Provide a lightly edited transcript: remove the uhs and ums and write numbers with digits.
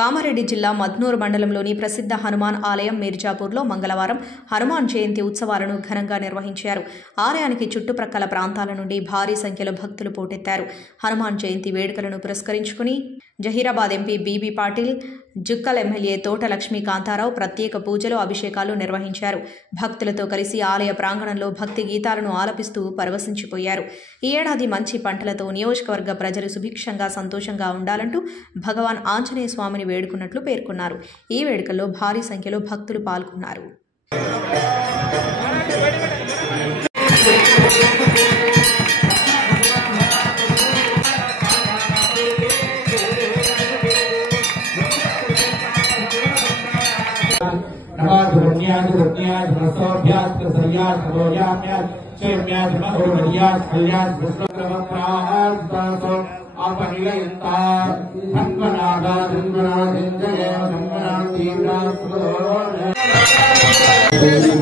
కామారెడ్డి జిల్లా మద్నూరు మండలంలోని ప్రసిద్ధ హనుమాన్ ఆలయం మీర్జాపూర్లో మంగళవారం హనుమాన్ జయంతి ఉత్సవాలను ఘనంగా నిర్వహించారు. ఆలయానికి చుట్టుప్రక్కల ప్రాంతాల నుండి భారీ సంఖ్యలో భక్తులు పోటెత్తారు. హనుమాన్ జయంతి వేడుకలను పురస్కరించుకుని Zaheerabad MP B B Patil, Jukkal MLA Thota Lakshmikantha Rao ప్రత్యేక పూజలు, అభిషేకాలు నిర్వహించారు. భక్తులతో కలిసి ఆలయ ప్రాంగణంలో భక్తి గీతాలను ఆలపిస్తూ పరవశించిపోయారు. ఈ ఏడాది మంచి పంటలతో నియోజకవర్గ ప్రజలు సుభిక్షంగా సంతోషంగా ఉండాలంటూ భగవాన్ ఆంజనేయ స్వామిని వేడుకున్నట్లు పేర్కొన్నారు. ఈ వేడుకల్లో భారీ సంఖ్యలో భక్తులు పాల్గొన్నారు. Thank you.